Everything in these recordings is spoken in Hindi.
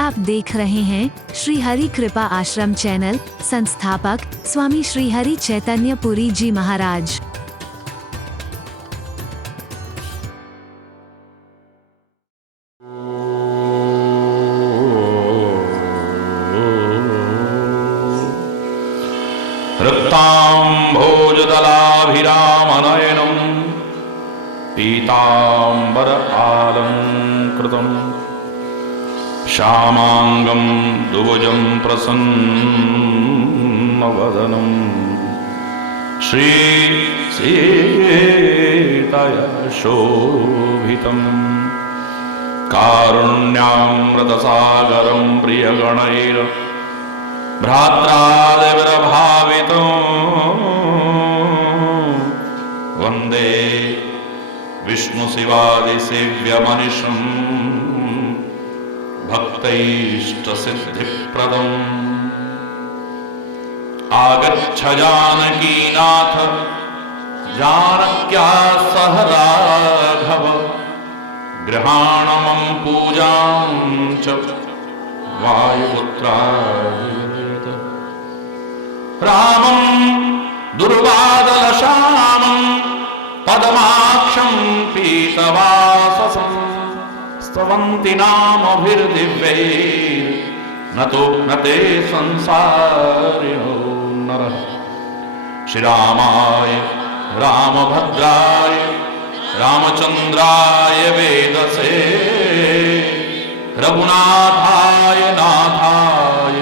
आप देख रहे हैं श्री हरि कृपा आश्रम चैनल। संस्थापक स्वामी श्री हरि चैतन्य पुरी जी महाराज। रक्ताम्भोजदलाभिरामनयनं पीताम्बर आलङ्कृतं श्यामाङ्गं दुभुजं प्रसन्नवदनं श्रीसीतया शोभितं कारुण्यामृतसागरं प्रियगणैर भ्रात्रादिविरभावितं वन्दे विष्णुशिवादिसेव्यमनिशं भक्तैष्टसिद्धिप्रदम्। आगच्छ जानकीनाथ जानक्या सह राघव गृहाण मम पूजां च वायुपुत्राय रामं दुर्वादलश्यामं पद्माक्षं पीतवाससं स्तवन्ति नामभिर्दिव्यैर्नतो नते संसारिणो नरः। श्रीरामाय रामभद्राय रामचन्द्राय वेदसे रघुनाथाय नाथाय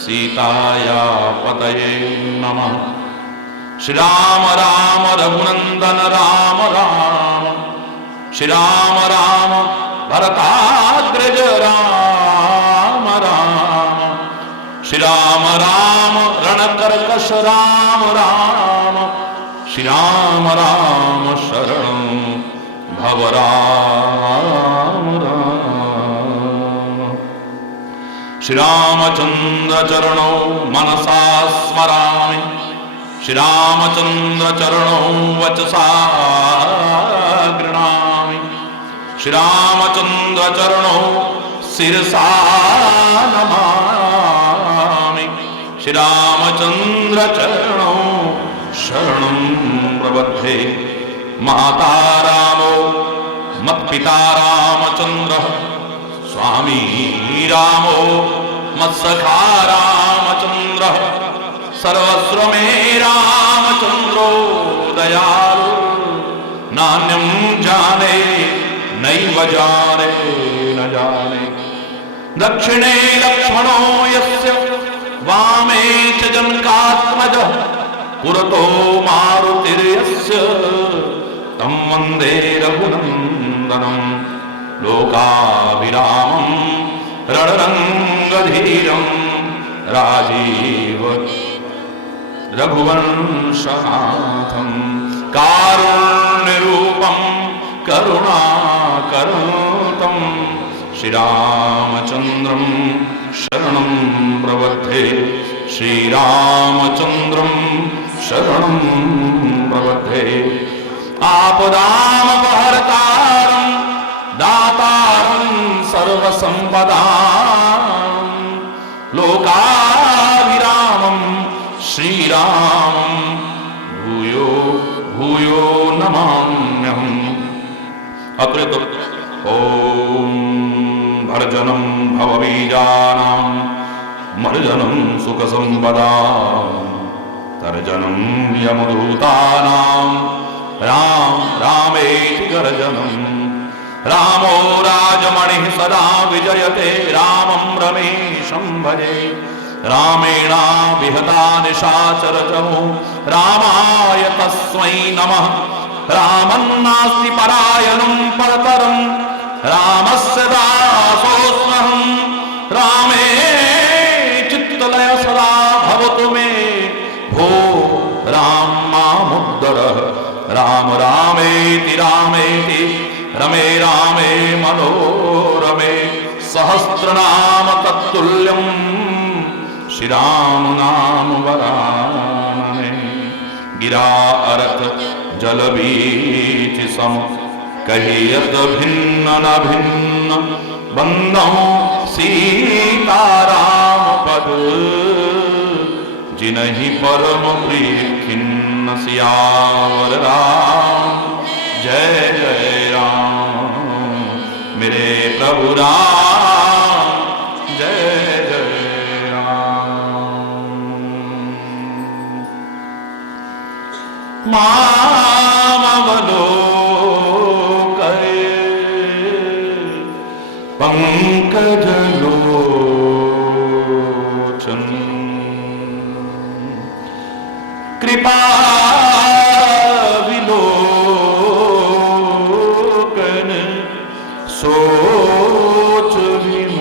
सीताया पतये नमः। श्री राम राम रघुनंदन राम राम श्री राम राम भरताग्रज राम राम श्री राम राम रणकर्कश राम राम श्री राम राम शरणं भव राम राम। श्री रामचंद्र चरणौ मनसा स्मरामि श्री रामचंद्र चरणौ वचसा गृह्णामि श्री रामचंद्र चरणौ शिरसा नमामि श्री रामचंद्र चरणौ शरणं प्रबध्ये। माता रामो मत्पिता रामचन्द्रः स्वामी रामो मत्सखा रामचन्द्रः सर्वस्व मे रामचन्द्रो दयालु नान्यं जाने नैव जाने न जाने। दक्षिणे लक्ष्मणो यस्य वामे च जनकात्मजः पुरतो मारुतिर्यस्य तं वन्दे रघुनन्दनं लोकाभिरामं रणरङ्गधीरं राजीव रघुवंशनाथं कारुण्यरूपं करुणाकरं श्रीरामचन्द्रं शरणं प्रबध्ये। श्रीरामचन्द्रं शरणं प्रबध्ये। आपदामपहर्तारं दातारं सर्वसम्पदां लोकाभिरामं श्रीरामं भूयो भूयो नमाम्यहम्। अकृत ॐ भर्जनं भवबीजानां मर्जनं सुखसम्पदां तर्जनं यमदूतानां राम रामेति गर्जनं। रामो राजमणिः सदा विजयते रामं रमेशं भजे। रामेणाभिहता निशाचरचमो रामाय तस्मै नमः। रामन्नास्ति परायणं परतरं रामस्य दासोऽस्म्यहं। रामे चित्तलय सदा भवतु मे भो राम मामुद्धर। राम रामेति रामेति रमे रामे मनोरमे सहस्रनाम तत्तुल्यं श्रीराम नाम वरानने। गिरा अरत जल बीच सम कहियत भिन्न न भिन्न बंदों सी जिनहि परम प्रिय खिन्न सियावर राम। जय जय राम मेरे प्रभु राम। जय जय राम। मामवलोकय पंकज लोचन कृपा विलोकन सोच विमोचन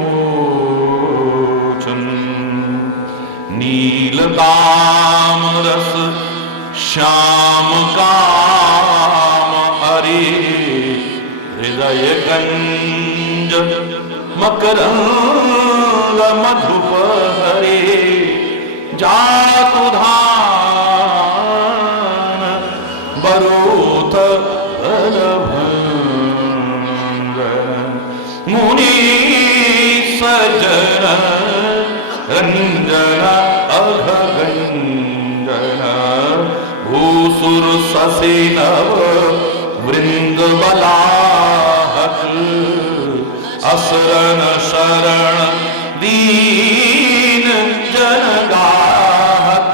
नीलताम रस श्याम काम हरि हृदय गंज मकरंद मधुप हरे जातु धान बरोथ बलभंग मुनि सज्जन रंजन अघगंजन भूसुर ससे नव वृंद बलाहक असरण शरण दीन जनगाहक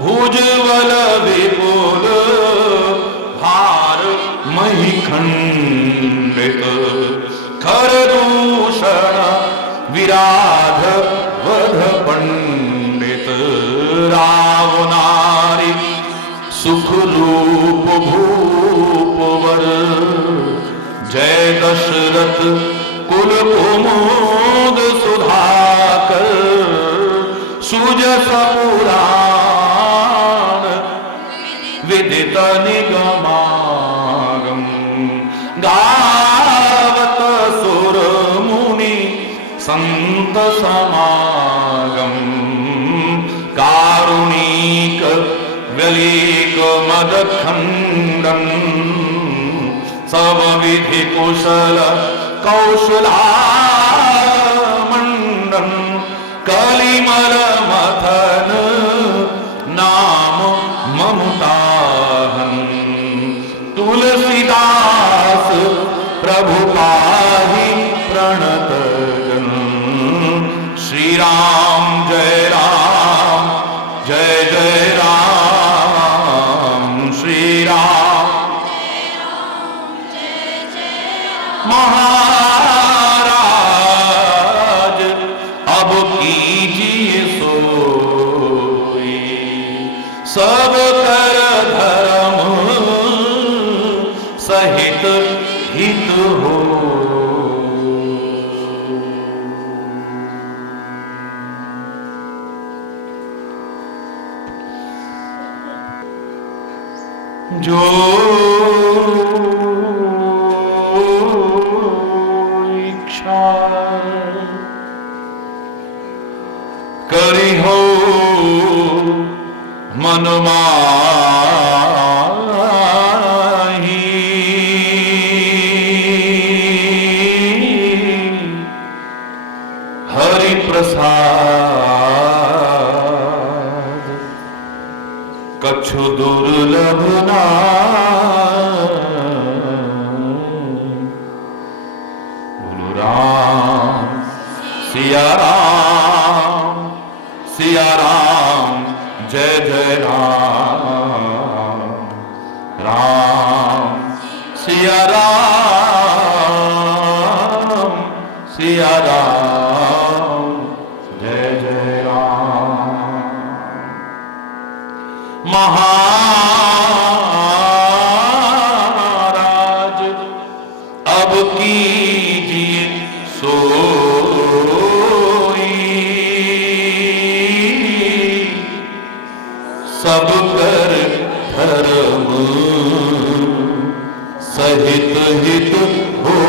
भुजबल विपुल भार महिखंडित खरदूषण विराध वध पंडित रावनारी सुखरूप भूपवर जय दशरथ कुल कुमुद सुधाकर सुजस पुराण विदित निगमागम गावत सुर मुनि संत समागम कारुणिक व्यलीक मद खंडन सब विधि कुशल कौशलामंडन कलिमल मथन नाम ममताहन तुलसीदास प्रभु पाहि प्रणत जन। श्री राम जय राम जय जय राम। श्री राम महाराज अब कीजिए सोई सब कर धर्म सहित हित हो। जो इच्छा करी हो मन माही हरि प्रसाद कछु दुर्लभ ना सिया राम जय जय राम। राम सिया राम जय जय राम। महाराज अब कीजिए सब कर धर्म सहित हित हो।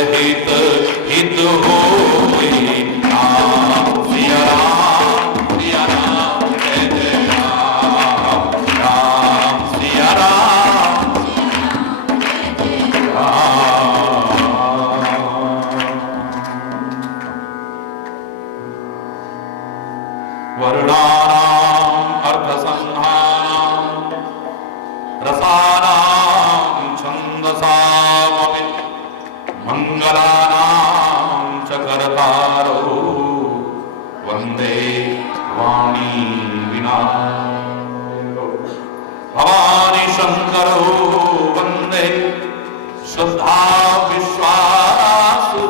सहित हित होई। राम सिया राम जय जय राम, राम सिया राम वर्णानाम् अर्थसंहाराम् रसानां छन्दसामपि मङ्गलानां च कर्तारो वन्दे वाणी विनायको भवानी शङ्करो वन्दे श्रद्धा विश्वासरूपिणो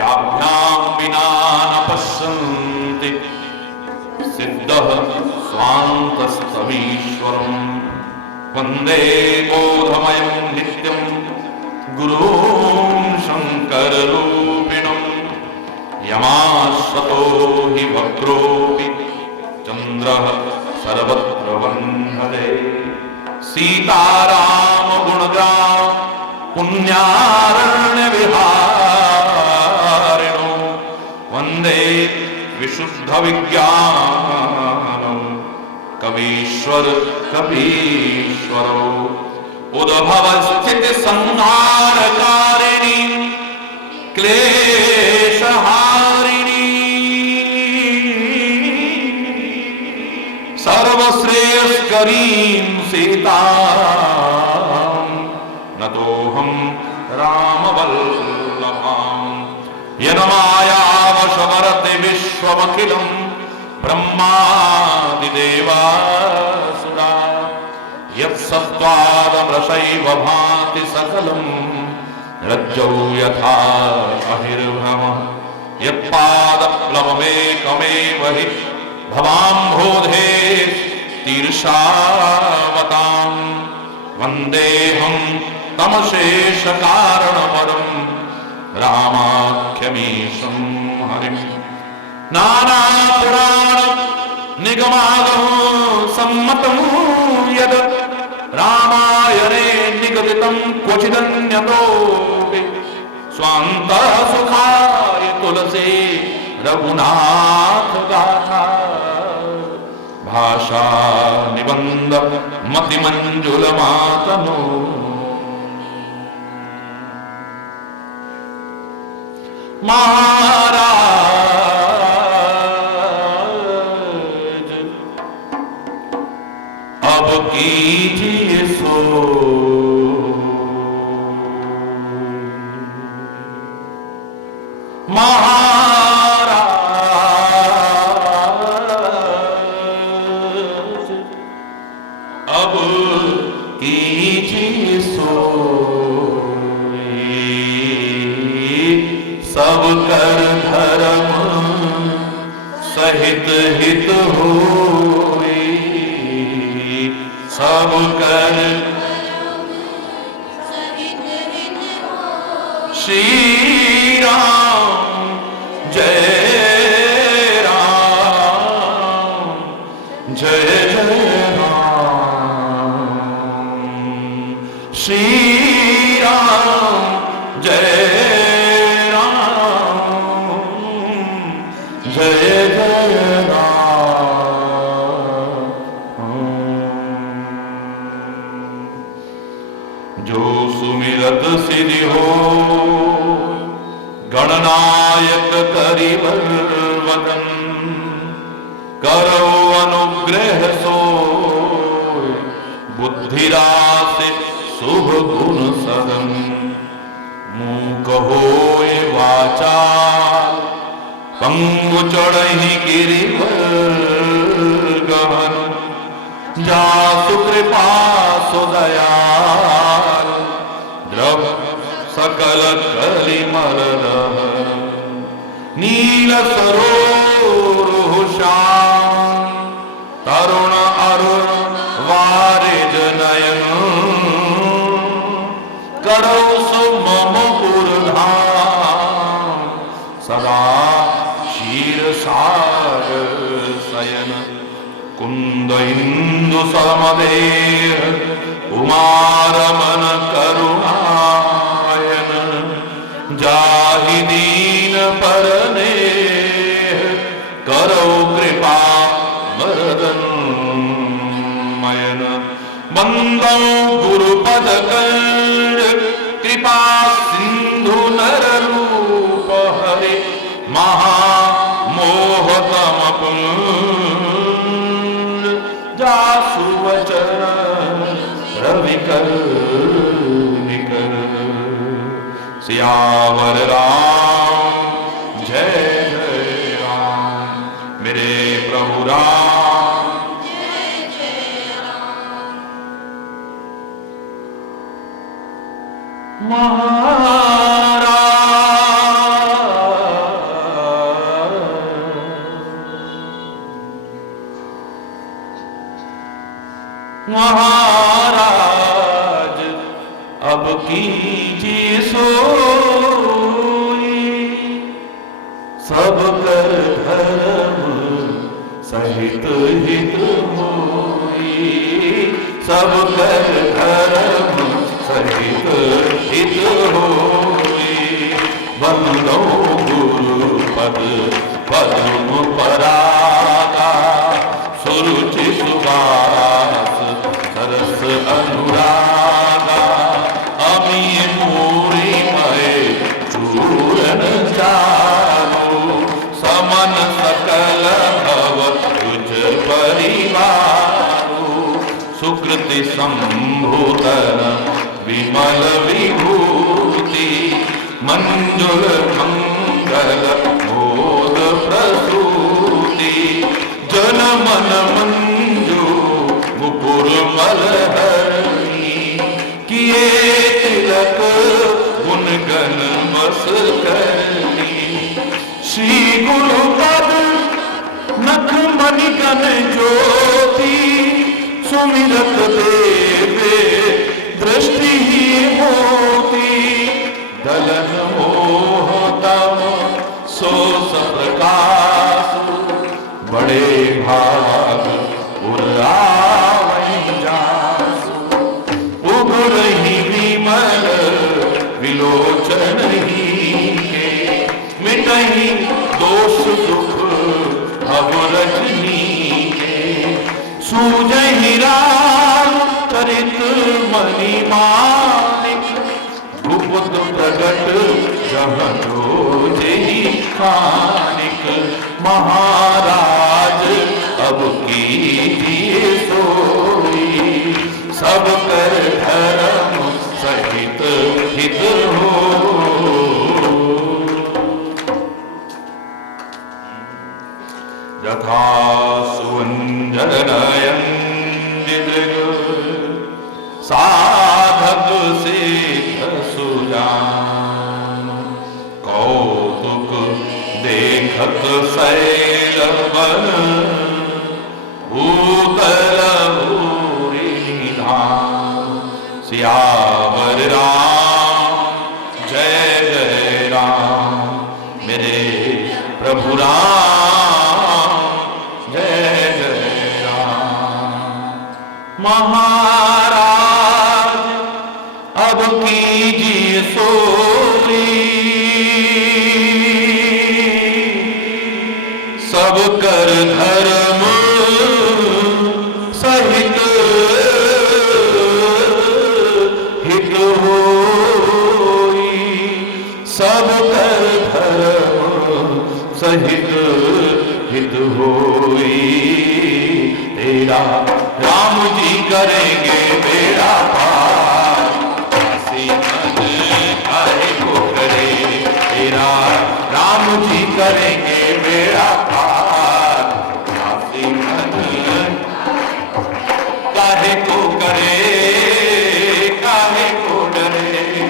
याभ्यां विना न पश्यन्ति सिद्धः स्वान्तस्तमीश्वरम् वन्दे बोधमयं नित्यं गुरुं शङ्कररूपिणं यमाश्रतो हि वक्रोऽपि चन्द्रः सर्वत्र वन्दते सीतारामगुणग्राम पुण्यारण्यविहारिणो वन्दे विशुद्धविज्ञानम् कवीश्वर कपीश्वरो उद्भवस्थितिसंहारकारिणी क्लेशहारिणी सर्वश्रेयस्करीं सीतां नतोऽहं रामवल्लभाम् यन्मायावशमरति विश्वमखिलं ब्रह्मादिदेवासुरा यत्सत्त्वादमृषैव भाति सकलं रज्जौ यथा बहिर्भ्रमः यत्पादप्लवमेकमेव हि भवाम्भोधे तीर्षावतां वन्देऽहं तमशेषकारणपरं रामाख्यमीशं हरिम् नानापुराण निगमागम सम्मतं यद् रामायणे निगदितं क्वचिदन्यतोऽपि स्वान्तः सुखाय तुलसी रघुनाथ गाथा भाषा निबन्ध मतिमञ्जुलमातनो महाराज अब कीजिए सो महाराज अब कीजिए सो सब कर धर्म सहित हित होई। सब कर श्री राम जय राम जय जय राम श्री राम जय जय जय राम। जो सुमिरत सिद्धि हो गणनायक करिवर वदन करो अनुग्रह सो बुद्धिरासे शुभ गुण सदन मूक होय वाचा पंगु चढ़हि गिरिवर गहन जासु कृपा सो दयाल द्रव सकल कलिमल नील सरोरुह श्याम तरुण अरुण वारिज नयन करो सुमम पुरधाम सदा क्षीर सागर शयन कुंद इंदु समदेह उमारमन करुणा कंज कृपा सिंधु नर रूप हरे महामोहतम पुंज जासु वचन रविकर निकर सियावर राम जय जय राम मेरे प्रभु राम महाराज अब कीजिए सोई सब कर धर्म सहित हित होई सब कर धर्म सहित हित होई बंदो गुरु पद पद्म परागा सुरुचि सुबास सरस अनुरागा अमी मूरी मय चूरन चारो समन सकल भव तुझ परिवारो सुकृति संभूतन विमल विभूति मंजुल मंगल मोद प्रसूति जन मन मंजू मुकुर मलहरी किए तिलक गुणगन बस करनी श्री गुरु पद नख मणिगण ज्योति सुमिरत देवे दृष्टि ही मोती दलन मोह तम सो प्रकाश बड़े भाग उर्रावई जासु उगरहि विमल विलोचन ही के मिटहि दोष दुख अवरजनी के सूजहि राम चरित मणि मानिक गुप्त प्रगट जहाँ जोजहि खानिक महाराज अब कीजिए सोई सब कर धर्म सहित हित हो यथा सुवंजनयन साधक सिद्ध सुजान कौतुक देखत शैल बन भूतल भूरि निधान सियावर राम जय जय राम मेरे प्रभु राम जय जय राम महाराज अब कीजिए सोई सब कर धर्म सहित हित होई सब कर धर्म सहित हित होई तेरा राम जी करेंगे बेड़ा पार काशी मन काहे को करे तेरा राम जी करेंगे बेड़ा पार काशी मन काहे को करे काहे को डरे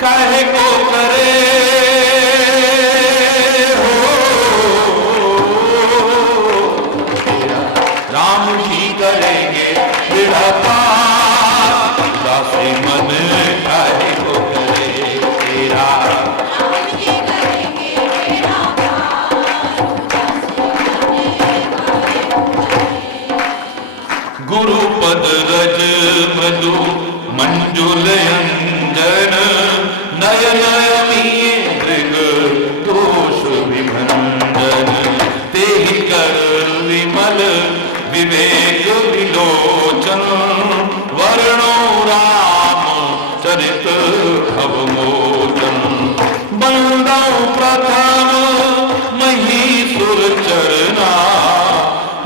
काहे को करे राम जी करेंगे बेड़ा पार दासी मन काहे को करे तेरा गुरुपद रज मधु मंजुल अंजन नयन प्रथम महीसुर चरना,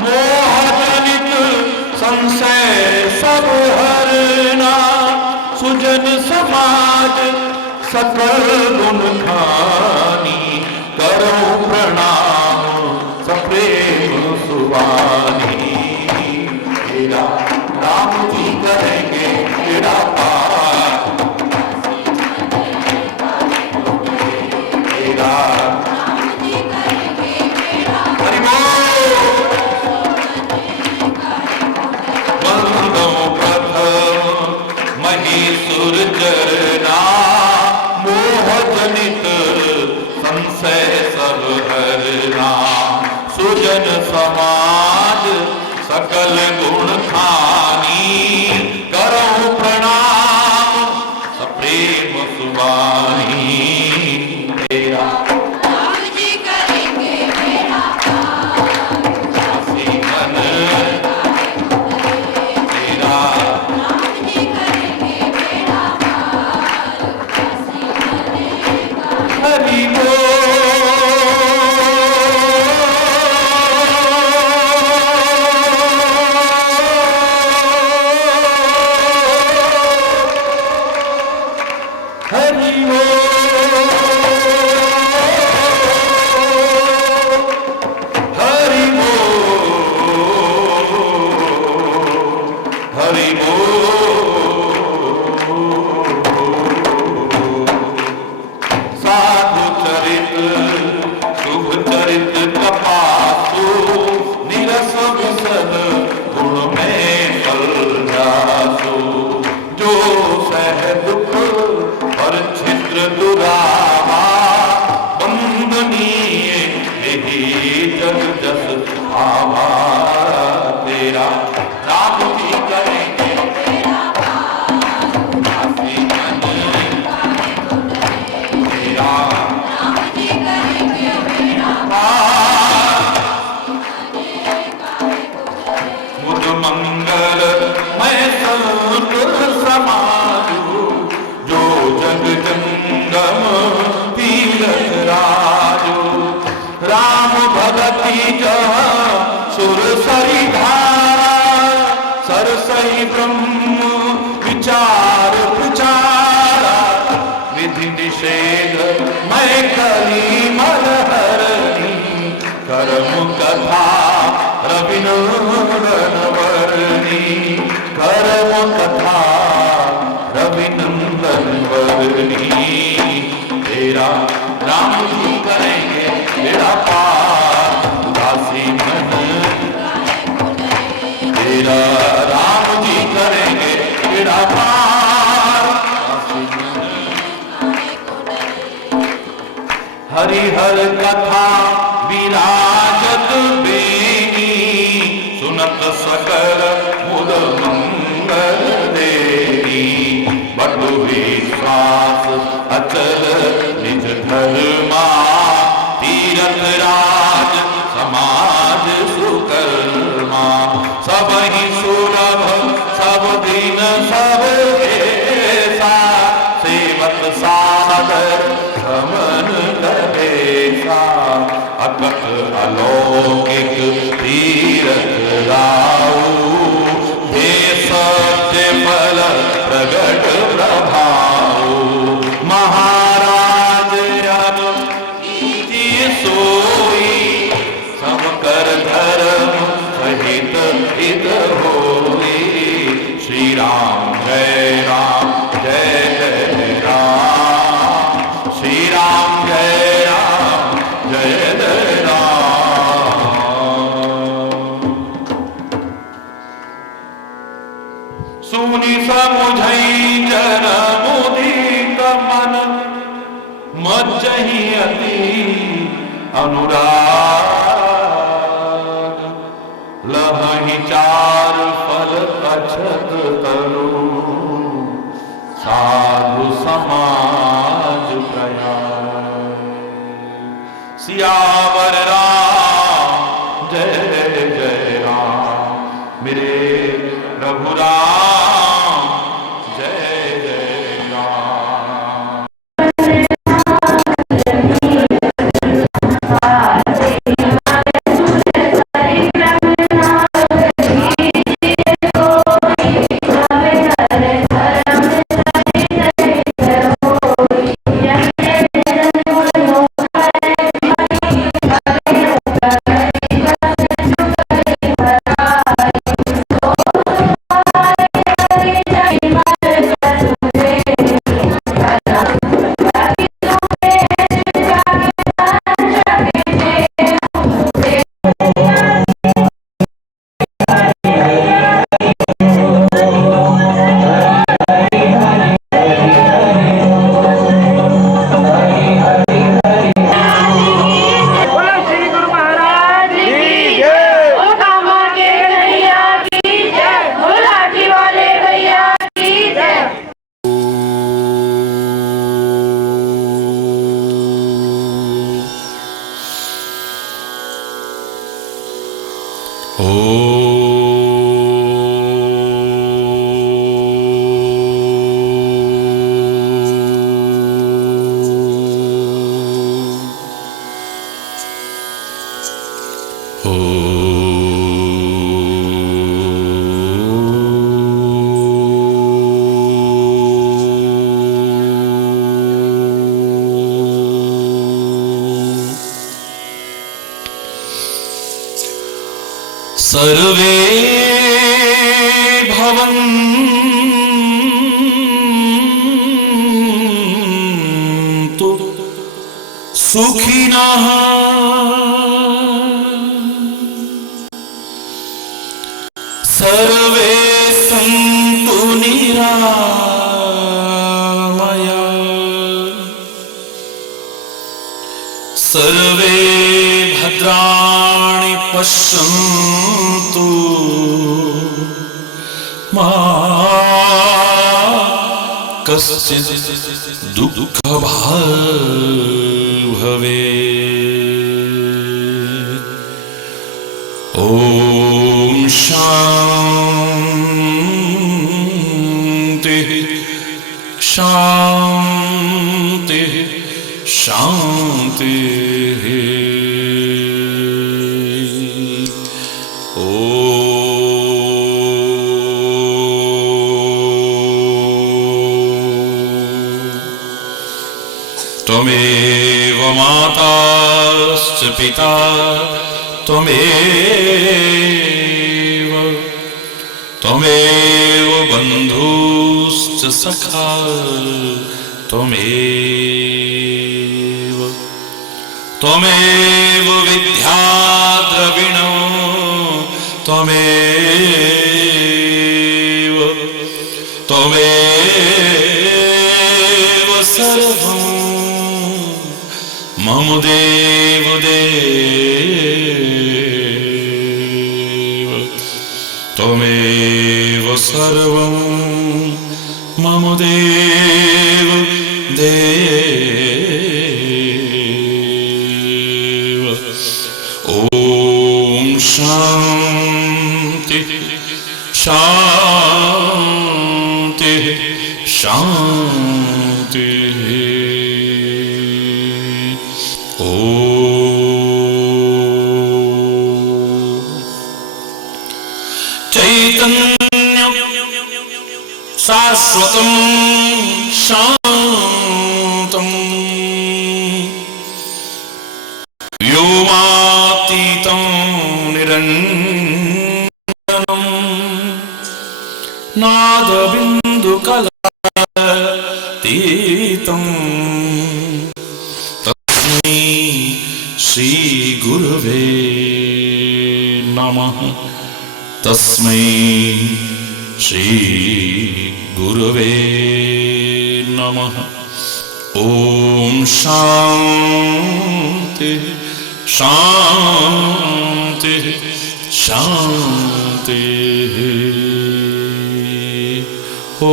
मोह जनित संशय सब हरना, सुजन समाज सकल गुण खानी, करो प्रणाम सप्रेम सुवानी। तेरा राम जी करेंगे तेरा पार, तेरा हरि बोल। प्रथम महीसुर चरना, मोह जनित संशय सब हरना, सुजन समाज सकल गुण खानी, करो प्रणाम सप्रेम सुवानी। तेरा राम जी करेंगे मेरा पार, दासी मन तेरा, राम जी करेंगे मेरा पार, दासी बनेगा। हरि बोल। हरि बोल, हरि बोल, हरि बोल। साधु चरित शुभ चरित कपासु, निरस विसद गुण में फल जासु, जो सह दुख पर छिद्र दुरावा, बंदनीय यही जग जस आवा। तेरा राम जी करेंगे दासी मन तेरा, राम जी करेंगे मेरा मुझ मंगल मैं संत समाजू, जो जग जंगम तीरथ राजू, राम भगति जहाँ सुर सरी धारा, सरसई ब्रह्म विचार विचारा, विधि निषेध मैं कली मलहरणी, कर्म कथा रविनंदन वर्णी, कर्म कथा रविनंदन वर्णी। तेरा राम जी करेंगे तेरा पार, दासी मन तेरा राम जी करेंगे तेरा पार, दासी मन। हरिहर कथा विराजत बेनी, सुनत सकल मुद मंगल देनी, बटु विश्वास अचल निज धर्मा, तीरथ राज समाज सुकर्मा, सब ही सुलभ सब दिन सब ऐसा, सेवक सादर समन करेसा, अकट अलौकिक तीरथ राऊ, हे सत्य फल प्रगट प्रभाऊ, महाराज अब कीजिए सोई, सब कर धर्म सहित हित होई। श्री राम जय राम जय जय राम, श्री राम जय जय राम। सुनि समुझई जन मुदित मन, मज्जहि अति अनुराग, लहहि चार फल अक्षत तरु, साधु समाज प्रयाग। सियावर राम जय जय राम, मेरे प्रभु राम जय जय राम। सर्वे भवन्तु सुखिनः सर्वे सन्तु निरामया सर्वे भद्राणि पश्यन्तु मा कश्चित् दुःखभाग् भवेत्। ॐ शान्तिः शान्तिः शान्तिः। त्वमेव माताश्च पिता त्वमेव बन्धुश्च सखा त्वमेव विद्याद्रविणो त्वमेव सर्वं मम देव त्वमेव सर्वं मम देव ॐ शान्तिः शान्तिः शान्तिः। चैतन्यं शाश्वतं शान्तं व्योमातीतं निरञ्जनं नादबिन्दुकलातीतं तस्मै श्रीगुरवे नमः। तस्मै श्रीगुरवे नमः। ॐ शान्तिः शान्तिः शान्तिः। ॐ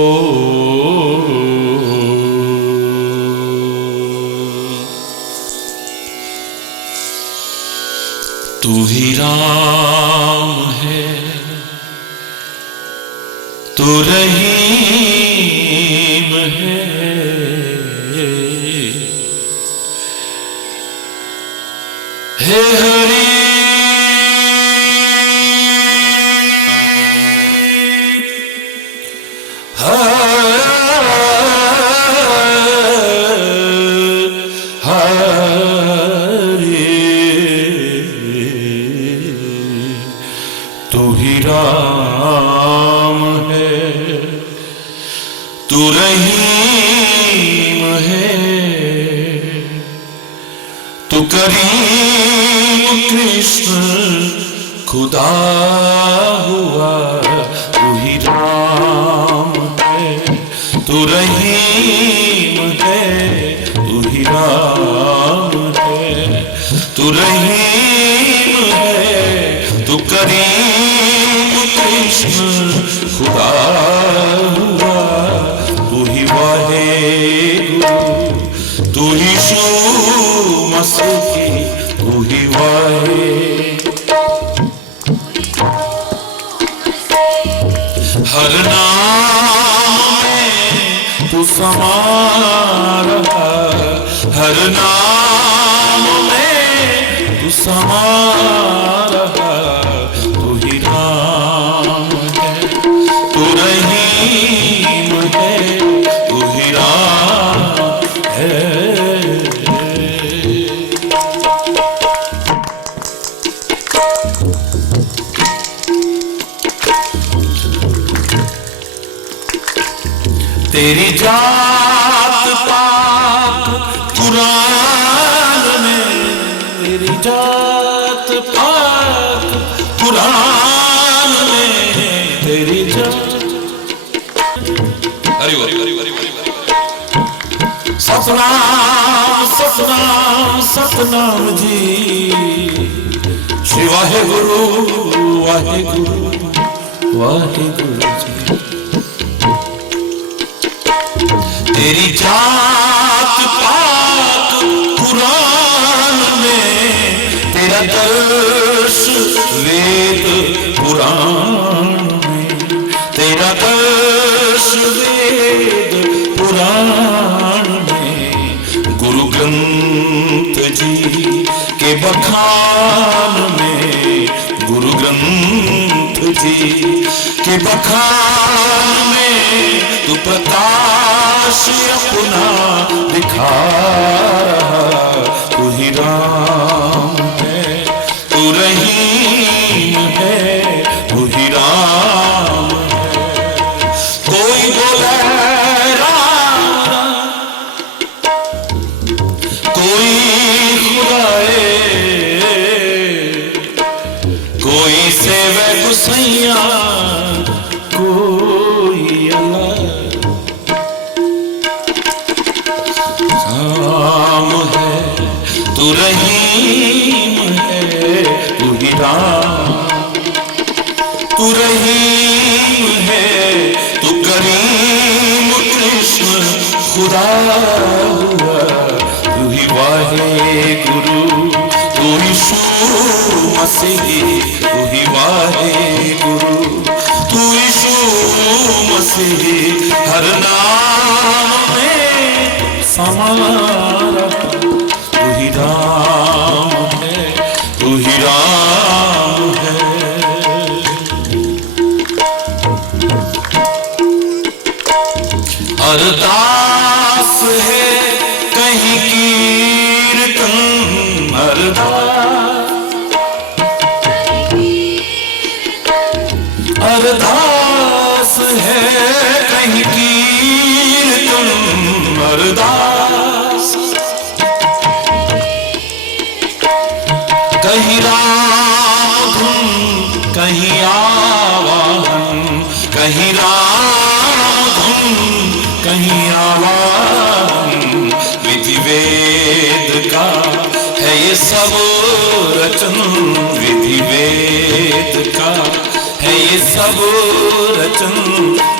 तू ही राम है, तू रहीम है, हे हरि तू ही राम है, तू रहीम है, तू करीम कृष्ण खुदा हुआ। तू ही राम है, तू रहीम है, तू ही राम है, तू रहीम है, तू करीम कृष्ण खुदा हुआ। तू ही वाहेगुरु, तू ही यीशु मसीह, तू ही वाहे। हर नाम में तू समा रहा, हर नाम में तू समा रहा। तू ही राम है, तू रहीम है, तू ही राम है। तेरी जात पाक कुरान में, तेरी जात पाक कुरान में, तेरी जात। हरि हरि हरि हरि हरि। सतनाम सतनाम सतनाम जी, श्री वाहेगुरु वाहेगुरु वाहेगुरु जी। तेरी जात पाक कुरान में, तेरा दर्श वेद पुराण में, तेरा दर्श वेद पुराण में, गुरु ग्रंथ जी के बखान में, गुरु ग्रंथ जी के बखान में, तू प्रकाश अपना दिखा रहा। तू ही राम है, तू रहीम है, तू ही राम है। कोई बोले राम राम, कोई खुदाए, कोई सेवे गुसैया, कोई अल्लाह। राम है, तू रहीम है, तू ही राम, तू रहीम है, तू करीम कृष्ण खुदा हुआ। तू ही वाहेगुरु, तू ही यीशु मसीह, तू ही वाहेगुरु, तू यीशु मसीह। हर नाम में समारा, तू ही राम है, तू ही राम है। अरदास है कहीं कीर्तन, अरदास, अरदास है कहीं कीर्तन, अरदास। कहीं राम धुन, कहीं आवाहन, कहीं राम धुन, कहीं आवाहन। विधि वेद का है ये सब रचन, विधि वेद का है ये सब रचन।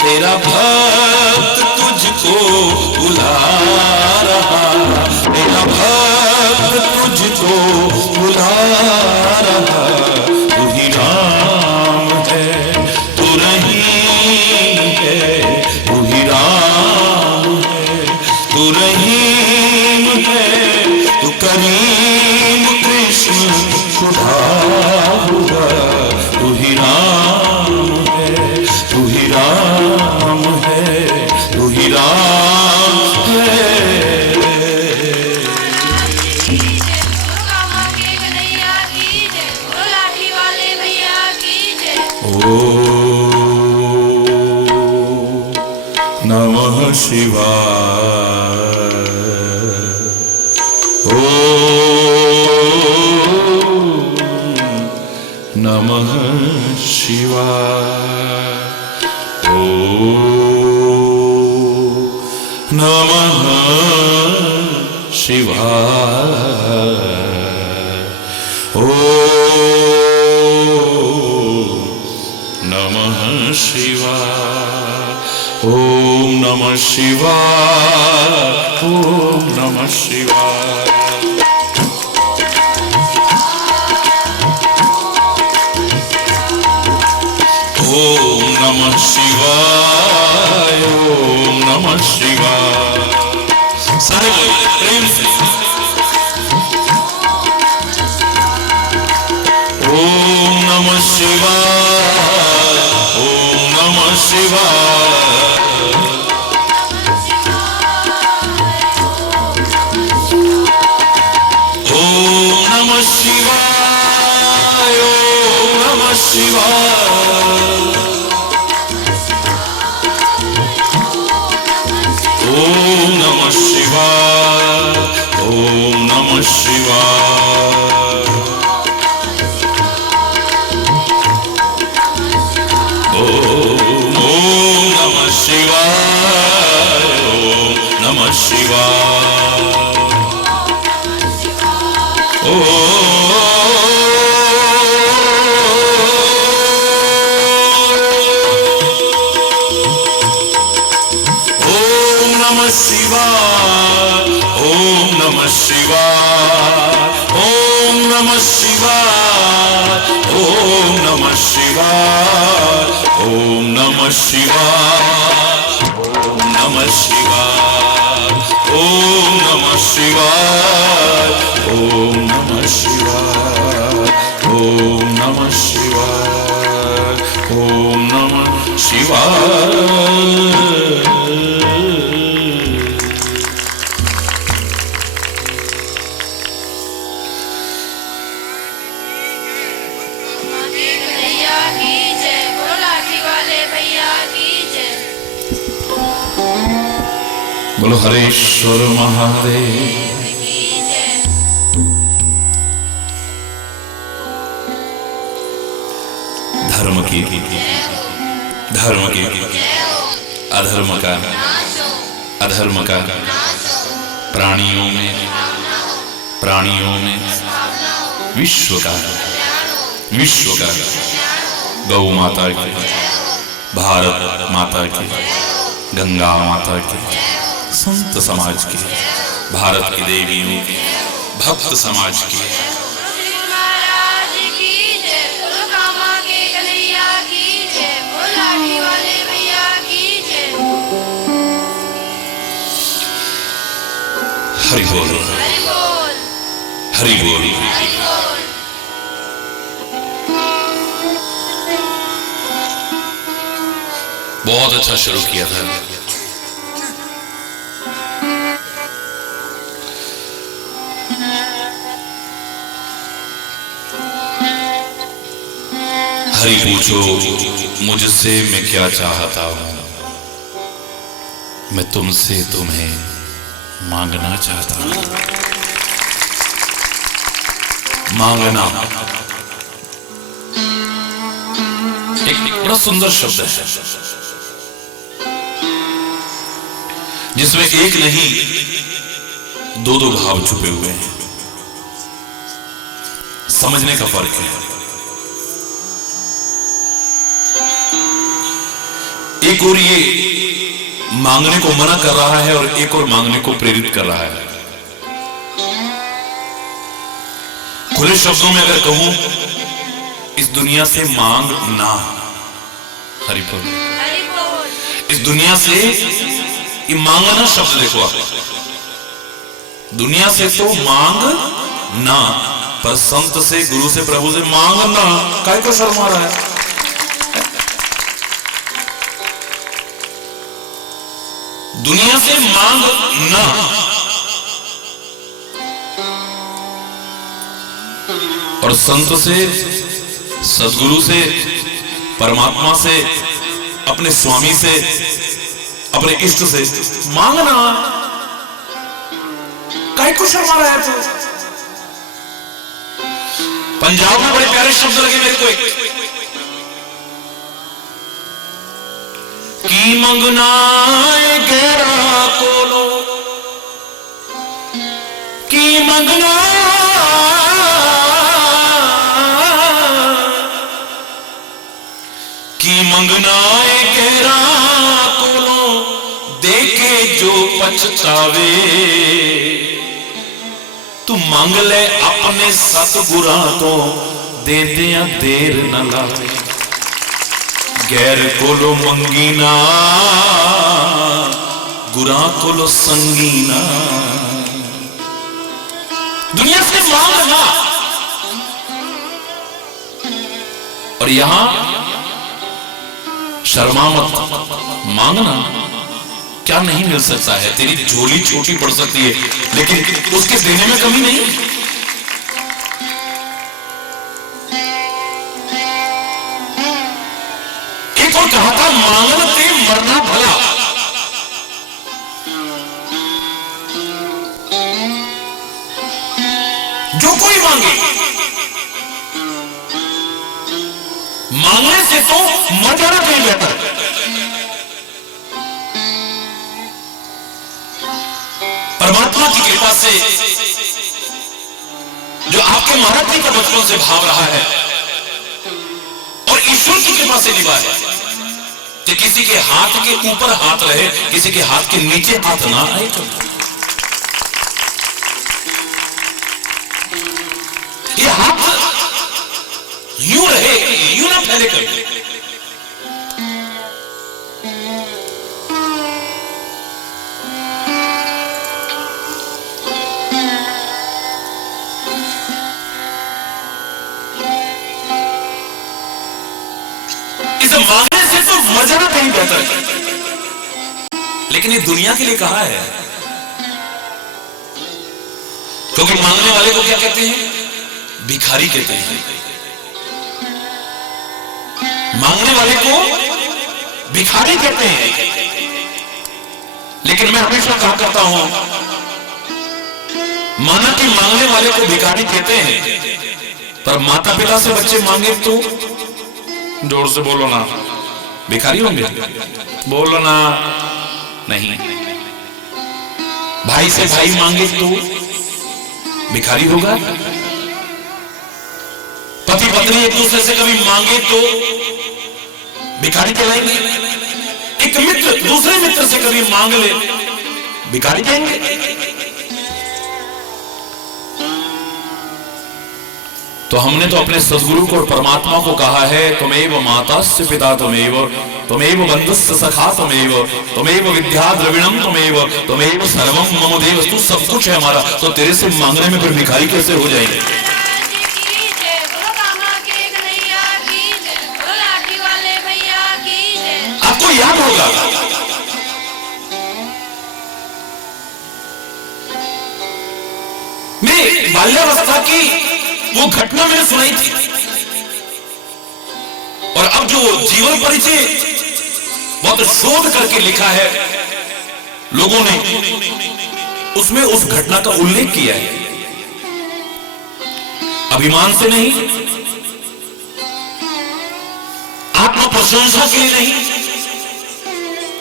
तेरा भक्त तुझको बुला रहा, तेरा भक्त तुझको बुला रहा। तू ही राम है, तू रहीम है, तू ही राम है, तू रहीम है, तू करीम कृष्ण खुदा हुआ। तू ही राम है, तू ही राम है, तू ही राम है। नमः शिवाय, नमः शिवाय, नमः शिवाय, नमः शिवाय, ओम नमः शिवाय, ओम नमः शिवाय। ओम नमः शिवाय, ओम नमः शिवाय। सारे प्रेम से ओम नमः शिवाय, ओम नमः शिवाय, ओम नमः शिवाय, ओम नमः शिवाय, नमः शिवाय, ओम नमः शिवाय, ओम नमः शिवाय, ओम नमः शिवाय, ओम नमः शिवाय, ओम नमः शिवाय, ओम नमः शिवाय, ओम नमः शिवाय, ओम नमः शिवाय। भैया की जय, बोलो लाठी वाले भैया की जय। बोलो हरेश्वर महादेव की जय। धर्म की, धर्म की, अधर्म का, अधर्म का, प्राणियों में, प्राणियों में, विश्व का, विश्व का, गौ माता की, भारत माता की, गंगा माता की, संत समाज की, भारत की देवियों की, भक्त समाज की, महाराज की जय, बोलो कामा के कन्हैया की जय, बोलो लाठी वाले भैया की जय। हरि बोल, हरि बोल, हरि बोल। हरि बोल। बहुत अच्छा शुरू किया था। हरि पूछो मुझसे मैं क्या चाहता हूं, मैं तुमसे तुम्हें मांगना चाहता हूं। मांगना एक बड़ा सुंदर शब्द है जिसमें एक नहीं दो दो भाव छुपे हुए हैं। समझने का फर्क है। एक और ये मांगने को मना कर रहा है और एक और मांगने को प्रेरित कर रहा है। खुले शब्दों में अगर कहूं, इस दुनिया से मांग ना। हरि बोल। हरि बोल। इस दुनिया से ये मांगना शब्द देखो आप, दुनिया से तो मांग ना, पर संत से, गुरु से, प्रभु से मांगना काय को शर्मा रहा है। दुनिया से मांग ना, और संत से, सदगुरु से, परमात्मा से, अपने स्वामी से, अपने इष्ट से मांगना काय को शर्मा रहा है। तो पंजाब में बड़े प्यारे शब्द लगे मेरे को, एक की मंगना गहरा कोलो, की मंगना की मंगना गहरा कोलो, देखे जो पछतावे, तू मांग ले अपने सतगुरां तो, देंदियां देर न लावे। गैर कोलो मंगीना, गुरां कोलो संगीना। दुनिया से मांगना, और यहां शर्मा मत, मांगना क्या नहीं मिल सकता है। तेरी झोली छोटी पड़ सकती है, लेकिन उसके देने में कमी नहीं। एक और कहा था, मांगते मरना भला। जो कोई मांगे, मांगने से तो मर जाना कहीं बेहतर। परमात्मा की कृपा से जो आपके महाराज जी का बचपन से भाव रहा है, और ईश्वर की कृपा से निभा है कि किसी के हाथ के ऊपर हाथ रहे, किसी के हाथ के नीचे हाथ ना आए। ना फैले कभी। इसे मांगने से तो मर जाना कहीं बेहतर है, लेकिन ये दुनिया के लिए कहा है। क्योंकि मांगने वाले को क्या कहते हैं? भिखारी कहते हैं। मांगने वाले को भिखारी कहते हैं। लेकिन मैं हमेशा कहा करता हूं, माना कि मांगने वाले को भिखारी कहते हैं, पर माता पिता से बच्चे मांगे तो जोर से बोलो ना, भिखारी होंगे? बोलो ना, नहीं। भाई से भाई मांगे तो भिखारी होगा? पति पत्नी एक दूसरे से कभी मांगे तो भिखारी कहलाएंगे? एक मित्र दूसरे मित्र से कभी मांग ले, भिखारी कहेंगे? तो हमने तो अपने सद्गुरु को और परमात्मा को कहा है, तुमेव मातास्य पिता तुमेव बंधुस्य सखा तुमेव विद्या द्रविणम तुमेव सर्वम मम देव। तू सब कुछ है हमारा, तो तेरे से मांगने में फिर भिखारी कैसे हो जाएंगे? आपको याद होगा मैं बाल्यावस्था की वो घटना मैंने सुनाई थी, और अब जो जीवन परिचय बहुत शोध करके लिखा है लोगों ने, उसमें उस घटना का उल्लेख किया है। अभिमान से नहीं, आत्म प्रशंसा के लिए नहीं,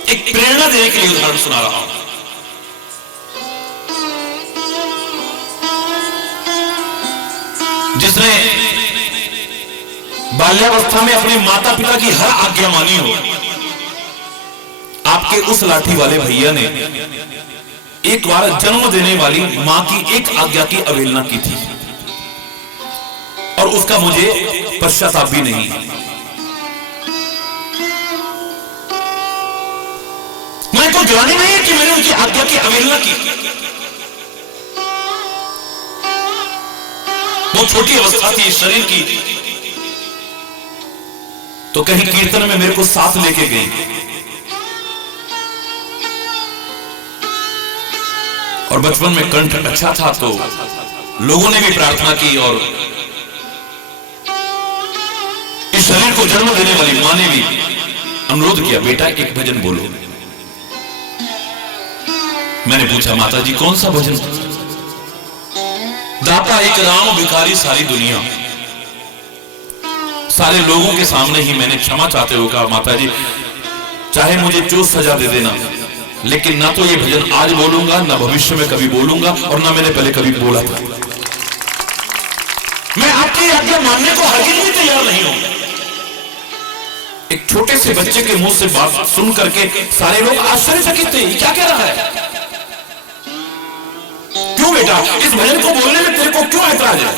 एक प्रेरणा देने के लिए उदाहरण सुना रहा हूं। जिसने बाल्यावस्था में अपने माता पिता की हर आज्ञा मानी हो, आपके उस लाठी वाले भैया ने एक बार जन्म देने वाली मां की एक आज्ञा की अवहेलना की थी, और उसका मुझे पश्चाताप भी नहीं। मैं को गिरानी नहीं है कि मैंने उनकी आज्ञा की अवहेलना की। बहुत छोटी अवस्था थी शरीर की, तो कहीं कीर्तन में मेरे को साथ लेके गई, और बचपन में कंठ अच्छा था, तो लोगों ने भी प्रार्थना की, और इस शरीर को जन्म देने वाली मां ने भी अनुरोध किया, बेटा एक भजन बोलो। मैंने पूछा, माता जी कौन सा भजन? दाता एक राम भिखारी सारी दुनिया। सारे लोगों के सामने ही मैंने क्षमा चाहते हुए कहा, माता जी चाहे मुझे जो सजा दे देना, लेकिन ना तो ये भजन आज बोलूंगा, ना भविष्य में कभी बोलूंगा, और ना मैंने पहले कभी बोला था। मैं आपकी आज्ञा मानने को हरगिज़ भी तैयार नहीं हूं। एक छोटे से बच्चे के मुंह से बात सुन करके सारे लोग आश्चर्यचकित थे, क्या कह रहा है? क्यों बेटा, इस भजन को बोलने में तेरे को क्यों ऐतराज है?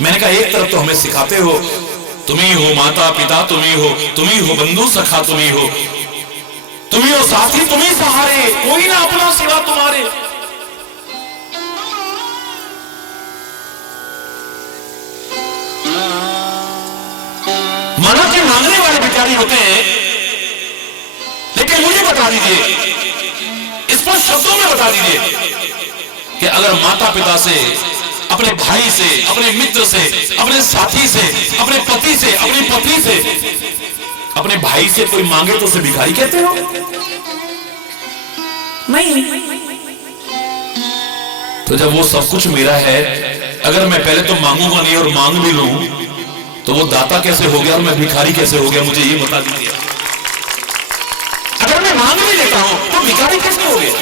मैंने कहा, एक तरफ तो हमें सिखाते हो, तुम ही हो माता पिता, तुम ही हो बंधु सखा, तुम ही हो साथी, तुम ही सहारे, कोई ना अपना सिवा तुम्हारे। माना कि मांगने वाले भिखारी होते हैं, लेकिन मुझे बता दीजिए, स्पष्ट शब्दों में बता दीजिए कि अगर माता पिता से, अपने भाई से, अपने मित्र से, अपने साथी से, अपने पति से, अपनी पत्नी से, अपने भाई से कोई मांगे तो उसे भिखारी कहते हो? नहीं। तो जब वो सब कुछ मेरा है, अगर मैं पहले तो मांगूंगा नहीं और मांग भी लूं, तो वो दाता कैसे हो गया और मैं भिखारी कैसे हो गया? मुझे ये बता दीजिए। अगर मैं मांग भी लेता हूं तो भिखारी कैसे हो गया?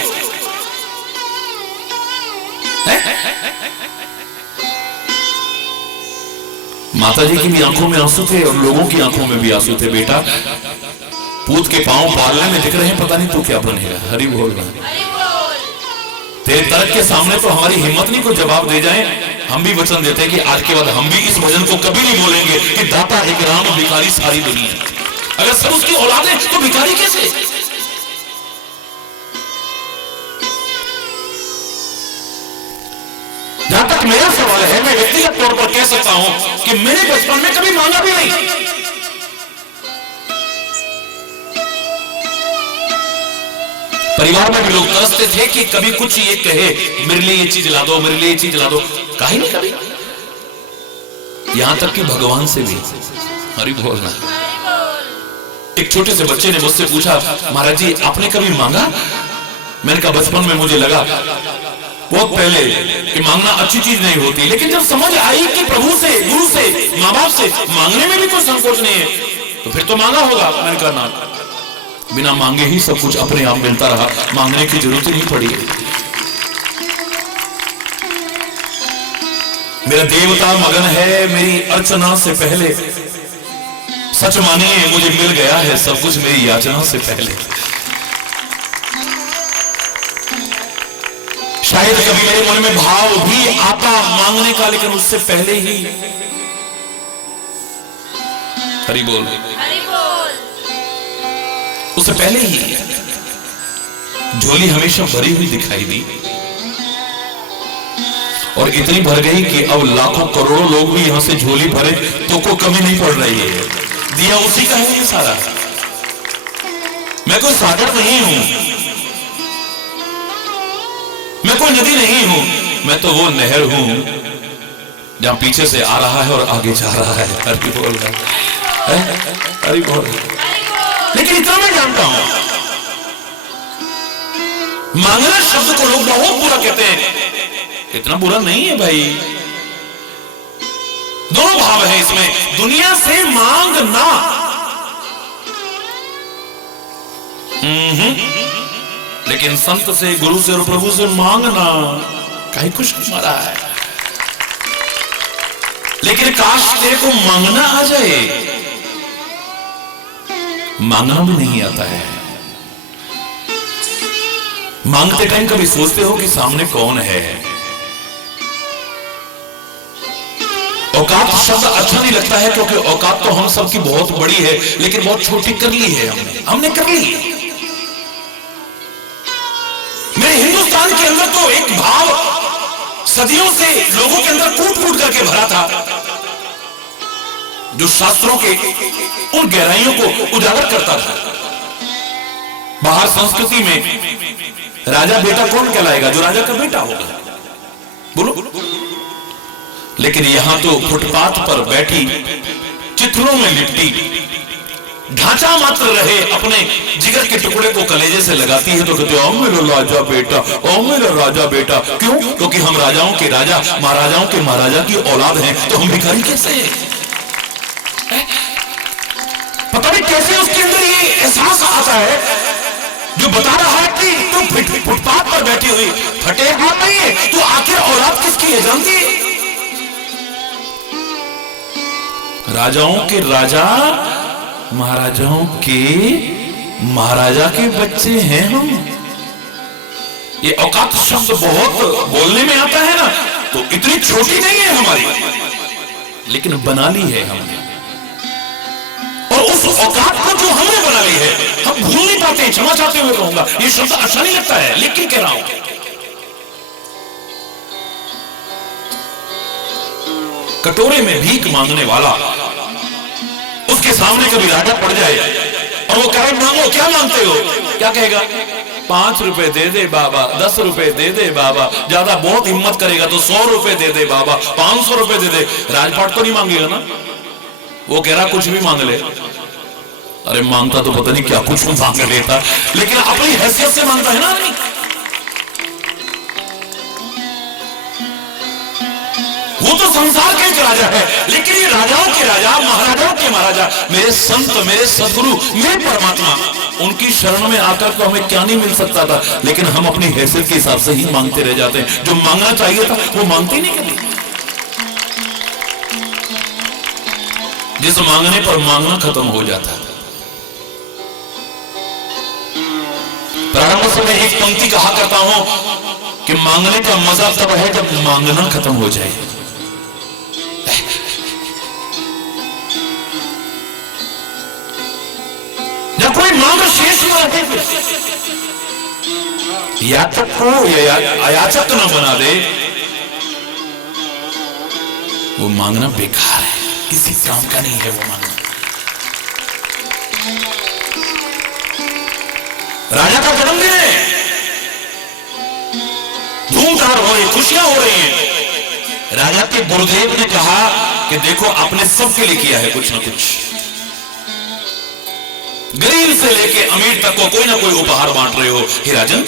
माता जी की भी आंखों में आंसू थे और लोगों की आंखों में भी आंसू थे। बेटा, पूत के पांव पालने में दिख रहे हैं, पता नहीं तू क्या बनेगा। हरि बोल। तेरे तर्क के सामने तो हमारी हिम्मत नहीं को जवाब दे जाए, हम भी वचन देते हैं कि आज के बाद हम भी इस भजन को कभी नहीं बोलेंगे कि दाता एक राम भिखारी सारी दुनिया। अगर सब उसकी औलाद है तो भिखारी कैसे? जहां तक मेरा सवाल है, मैं व्यक्तिगत तौर पर कह सकता हूं कि मैंने बचपन में कभी मांगा भी नहीं। परिवार में भी लोग तरसते थे कि कभी कुछ ये कहे, मेरे लिए ये चीज ला दो, मेरे लिए ये चीज ला दो, कहीं नहीं कभी। यहां तक कि भगवान से भी। हरि बोलना। एक छोटे से बच्चे ने मुझसे पूछा, महाराज जी आपने कभी मांगा? मैंने कहा बचपन में मुझे लगा बहुत पहले कि मांगना अच्छी चीज नहीं होती, लेकिन जब समझ आई कि प्रभु से, गुरु से, माँ बाप से मांगने में भी कोई संकोच नहीं है, तो फिर तो मांगा होगा। मैंने कहा ना, बिना मांगे ही सब कुछ अपने आप मिलता रहा, मांगने की जरूरत ही नहीं पड़ी। मेरा देवता मगन है मेरी अर्चना से पहले, सच मानिए मुझे मिल गया है सब कुछ मेरी याचना से पहले। शायद कभी मेरे मन में भाव भी आता मांगने का, लेकिन उससे पहले ही हरि बोल, उससे पहले ही झोली हमेशा भरी हुई दिखाई दी, और इतनी भर गई कि अब लाखों करोड़ों लोग भी यहां से झोली भरे तो कोई कमी नहीं पड़ रही है। दिया उसी का है सारा। मैं कोई सागर नहीं हूं, मैं कोई नदी नहीं हूं, मैं तो वो नहर हूं जहां पीछे से आ रहा है और आगे जा रहा है। हरि बोल रहा है, हरि बोल। लेकिन इतना मैं जानता हूं, मांगना शब्द को लोग बहुत बुरा कहते हैं। इतना बुरा नहीं है भाई, दोनों भाव है इसमें। दुनिया से मांगना, लेकिन संत से, गुरु से और प्रभु से मांगना कहीं कुछ हमारा है। लेकिन काश तेरे को मांगना आ जाए, मांगना भी नहीं आता है। मांगते टाइम कभी सोचते हो कि सामने कौन है? औकात शब्द अच्छा नहीं लगता है, क्योंकि औकात तो हम सबकी बहुत बड़ी है, लेकिन बहुत छोटी कर ली है हमने कर ली। मेरे हिंदुस्तान के अंदर तो एक भाव सदियों से लोगों के अंदर कूट कूट करके भरा था, जो शास्त्रों के उन गहराइयों को उजागर करता था। बाहर संस्कृति में राजा बेटा कौन कहलाएगा? जो राजा का बेटा होगा, बोलो। लेकिन यहां तो फुटपाथ पर बैठी, चित्रों में लिपटी, ढांचा मात्र रहे, अपने जिगर के टुकड़े को कलेजे से लगाती है तो कहते ओ मेरा राजा बेटा, ओ मेरा राजा बेटा। क्यों? क्योंकि हम राजाओं के राजा, महाराजाओं के महाराजा की औलाद हैं, तो हम भिखारी कैसे हैं? पता नहीं कैसे उसके अंदर ये एहसास आता है जो बता रहा है कि तू फुटपाथ पर बैठी हुई फटे हाथ नहीं है, तू आखिर औलाद किसकी है जानती है? राजाओं के राजा, महाराजाओं के महाराजा के बच्चे हैं हम। ये औकात शब्द बहुत बोलने में आता है ना, तो इतनी छोटी नहीं है हमारी, लेकिन बना ली है हमने। और उस औकात को जो हमने बना ली है, हम भूल नहीं पाते। क्षमा चाहते हुए कहूंगा, ये शब्द अच्छा नहीं लगता है, लेकिन कह रहा हूं, कटोरे में भीख मांगने वाला, उसके सामने कभी राजा पड़ जाए और वो कहे मांगो, क्या मांगते हो? क्या कहेगा? 5 रुपए दे दे बाबा, 10 रुपए दे दे बाबा, ज्यादा बहुत हिम्मत करेगा तो 100 रुपए दे दे बाबा, 500 रुपए दे दे। राजपाट तो नहीं मांगेगा ना, वो कह रहा कुछ भी मांग ले। अरे मांगता तो पता नहीं क्या कुछ मांग लेता, लेकिन अपनी हैसियत से मांगता है ना। नहीं, वो तो संसार के एक राजा है, लेकिन ये राजाओं के राजा, महाराजाओं के महाराजा, मेरे संत, मेरे सदगुरु, मेरे परमात्मा, उनकी शरण में आकर तो हमें क्या नहीं मिल सकता था, लेकिन हम अपनी हैसियत के हिसाब से ही मांगते रह जाते हैं। जो मांगना चाहिए था वो मांगते ही नहीं कभी। जिस मांगने पर मांगना खत्म हो जाता है। प्रारंभ से मैं एक पंक्ति कहा करता हूं कि मांगने का मजा तब है जब मांगना खत्म हो जाए। याचक को अयाचक न बना दे, वो मांगना बेकार है, किसी काम का नहीं है वो मांगना। राजा का जन्मदिन है, धूमधाम हो रही, खुशियां हो रही हैं। राजा के गुरुदेव ने कहा कि देखो आपने सबके लिए किया है कुछ ना कुछ, गरीब से लेके अमीर तक को कोई ना कोई उपहार बांट रहे हो। हे राजन,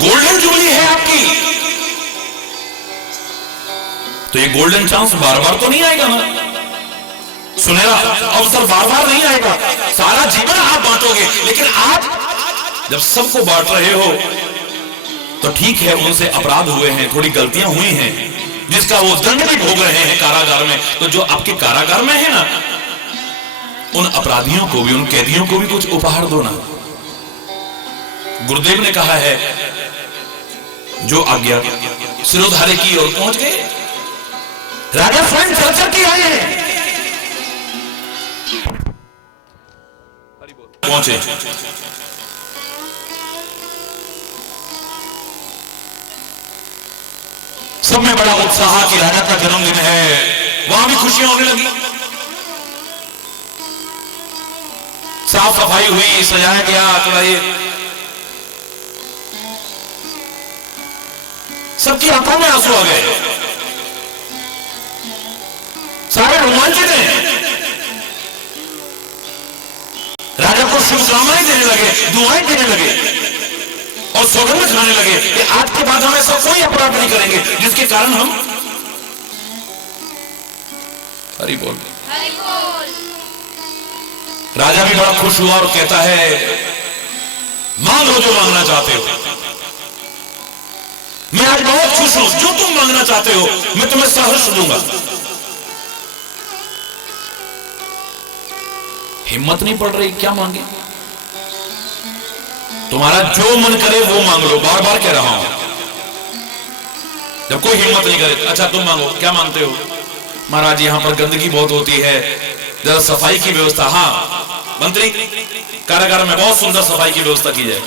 गोल्डन जुबली है आपकी, तो ये गोल्डन चांस बार बार तो नहीं आएगा ना, सुनहरा अवसर बार बार नहीं आएगा, सारा जीवन आप बांटोगे। लेकिन आज जब सबको बांट रहे हो तो ठीक है, उनसे अपराध हुए हैं, थोड़ी गलतियां हुई हैं, जिसका वो दंड भी भोग रहे हैं कारागार में, तो जो आपके कारागार में है ना, उन अपराधियों को भी, उन कैदियों को भी कुछ उपहार दो ना। गुरुदेव ने कहा है जो आज्ञा, सिरोधारे की ओर पहुंच गए। राजा स्वयं चल के आए हैं, पहुंचे। सब में बड़ा उत्साह कि राजा का जन्मदिन है, वहां भी खुशियां होने लगी, साफ सफाई हुई, सजाया गया, थोड़ा ये सबकी आंखों में आंसू आ गए, सारे रोमांचित हैं। राजा को शुभकामनाएं देने लगे, दुआएं देने लगे और सौगंध खाने लगे कि आज के बाद हम ऐसा कोई अपराध नहीं करेंगे जिसके कारण हम। हरि बोल। राजा भी बड़ा खुश हुआ और कहता है मांग लो जो मांगना चाहते हो, मैं आज बहुत खुश हूं, जो तुम मांगना चाहते हो मैं तुम्हें सहर्ष दूंगा। हिम्मत नहीं पड़ रही, क्या मांगे? तुम्हारा जो मन करे वो मांग लो, बार बार कह रहा हूं। जब कोई हिम्मत नहीं करे, अच्छा तुम मांगो, क्या मांगते हो? महाराज यहां पर गंदगी बहुत होती है, जरा सफाई की व्यवस्था। हाँ मंत्री, कारागार में बहुत सुंदर सफाई की व्यवस्था की जाए।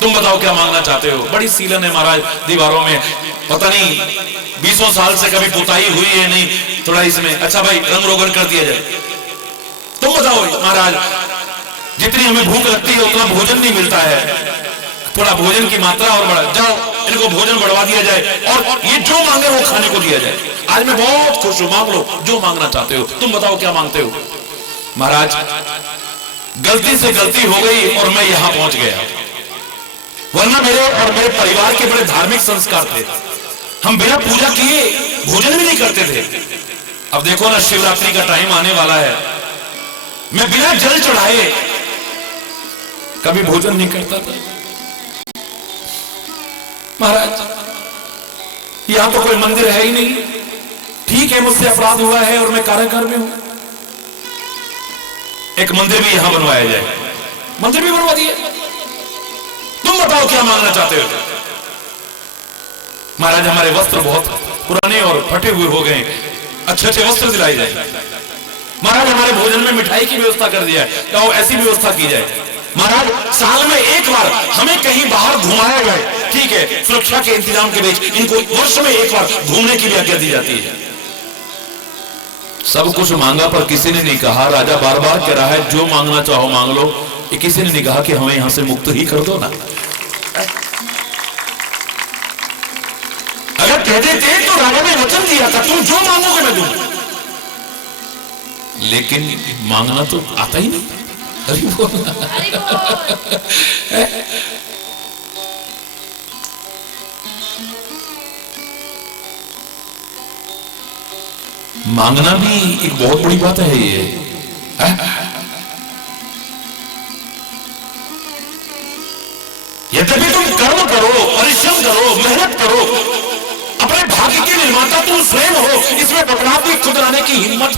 तुम बताओ क्या मांगना चाहते हो? बड़ी सीलन है महाराज दीवारों में, पता नहीं 20 साल से कभी पुताई हुई है नहीं, थोड़ा इसमें अच्छा भाई रंग रोगन कर दिया जाए। तुम बताओ महाराज, जितनी हमें भूख लगती है उतना भोजन नहीं मिलता है, थोड़ा भोजन की मात्रा और बढ़ा जाओ, इनको भोजन बढ़वा दिया जाए और ये जो मांगे वो खाने को दिया जाए। आज मैं बहुत खुश हूं, मांग लो जो मांगना चाहते हो। तुम बताओ क्या मांगते हो? महाराज गलती से गलती हो गई और मैं यहां पहुंच गया, वरना मेरे और मेरे परिवार के बड़े धार्मिक संस्कार थे, हम बिना पूजा किए भोजन भी नहीं करते थे। अब देखो ना, शिवरात्रि का टाइम आने वाला है, मैं बिना जल चढ़ाए कभी भोजन नहीं करता था। महाराज यहां तो कोई मंदिर है ही नहीं, ठीक है मुझसे अपराध हुआ है और मैं कारागार में हूं, एक मंदिर भी यहां बनवाया जाए। मंदिर भी बनवा दिए। तुम बताओ क्या मांगना चाहते हो? महाराज हमारे वस्त्र बहुत पुराने और फटे हुए हो गए, अच्छे अच्छे वस्त्र दिलाए जाए। महाराज हमारे भोजन में मिठाई की व्यवस्था कर दिया है, क्या ऐसी व्यवस्था की जाए। महाराज साल में एक बार हमें कहीं बाहर घुमाया जाए, ठीक है, सुरक्षा के इंतजाम के बीच इनको वर्ष में एक बार घूमने की भी आज्ञा दी जाती है। सब कुछ मांगा पर किसी ने नहीं कहा, राजा बार बार कह रहा है जो मांगना चाहो मांग लो, ये किसी ने नहीं कहा कि हमें यहां से मुक्त ही कर दो ना। अगर कह देते तो राजा ने वचन दिया था तुम जो मांगोगे मैं दूंगा, लेकिन मांगना तो आता ही नहीं। हरि बोल। मांगना भी एक बहुत बड़ी बात है ये। यद्यपि तुम कर्म करो, परिश्रम करो, मेहनत करो, अपने भाग्य के निर्माता तुम स्वयं हो, इसमें बदलाव भी खुद लाने की हिम्मत,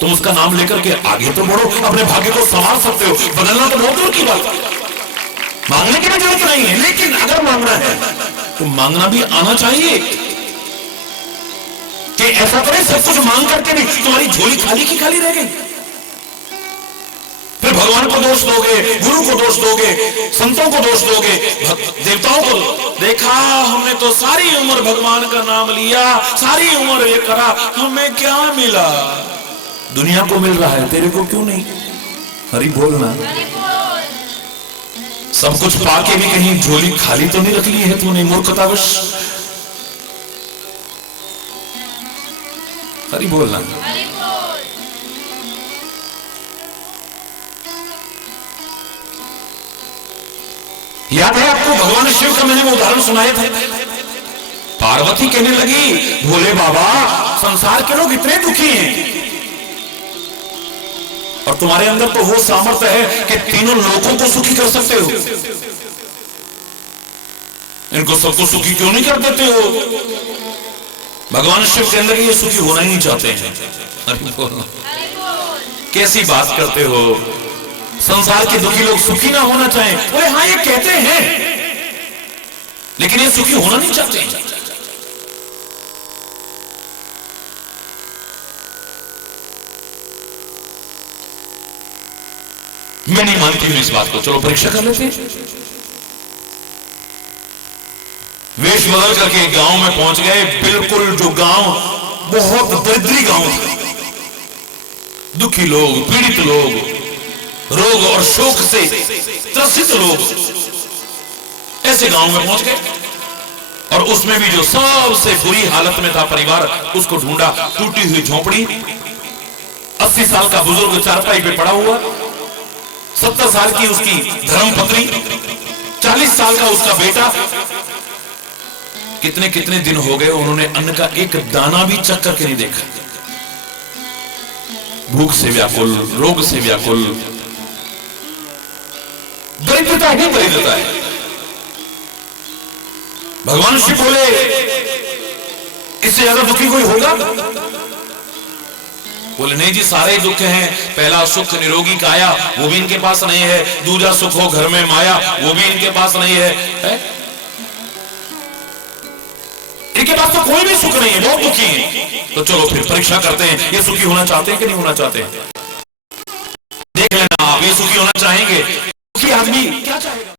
तुम उसका नाम लेकर के आगे तो बढ़ो, अपने भाग्य को संभाल सकते हो, बदलना तो बहुत दूर की बात, मांगने की भी जरूरत नहीं है। लेकिन अगर मांगना है तो मांगना भी आना चाहिए, कि ऐसा तो नहीं सब कुछ मांग करके भी तुम्हारी झोली खाली की खाली रह गई। फिर भगवान को दोष दोगे, गुरु को दोष दोगे, संतों को दोष दोगे, देवताओं को। देखा हमने तो सारी उम्र भगवान का नाम लिया, सारी उम्र ये करा, हमें क्या मिला? दुनिया को मिल रहा है, तेरे को क्यों नहीं? हरि बोलना। सब कुछ पाके भी कहीं झोली खाली तो नहीं रख ली है तूने मूर्खतावश? हरि बोलना। याद है आपको भगवान शिव का मैंने वो उदाहरण सुनाया था। पार्वती कहने लगी, भोले बाबा संसार के लोग इतने दुखी हैं और तुम्हारे अंदर तो वो सामर्थ्य है कि तीनों लोगों को सुखी कर सकते हो, इनको सबको सुखी क्यों नहीं कर देते हो? भगवान शिव के अंदर ये सुखी होना ही नहीं चाहते हैं। कैसी बात करते हो? संसार के दुखी लोग सुखी ना होना चाहें? बोले हाँ ये कहते हैं, लेकिन ये सुखी होना नहीं चाहते हैं। मैं नहीं मानती हूं इस बात को। चलो परीक्षा कर लेते हैं। वेश बदल करके गांव में पहुंच गए। बिल्कुल जो गांव बहुत दरिद्री गांव था, दुखी लोग, पीड़ित लोग, रोग और शोक से त्रसित लोग, ऐसे गांव में पहुंच गए। और उसमें भी जो सबसे बुरी हालत में था परिवार, उसको ढूंढा। टूटी हुई झोपड़ी, 80 साल का बुजुर्ग चारपाई पे पड़ा हुआ, 70 साल की उसकी धर्मपत्नी, 40 साल का उसका बेटा। कितने कितने दिन हो गए उन्होंने अन्न का एक दाना भी चख करके नहीं देखा। भूख से व्याकुल, रोग से व्याकुल, दरिद्रता ही दरिद्रता है। भगवान शिव बोले, इससे ज्यादा दुखी कोई होगा? बोले नहीं जी, सारे दुख हैं। पहला सुख निरोगी काया, वो भी इनके पास नहीं है। दूसरा सुख हो घर में माया, वो भी इनके पास नहीं है? इनके पास तो कोई भी सुख नहीं है, बहुत दुखी हैं। तो चलो फिर परीक्षा करते हैं, ये सुखी होना चाहते हैं कि नहीं होना चाहते हैं? देख लेना आप, ये सुखी होना चाहेंगे? सुखी आदमी क्या चाहेगा?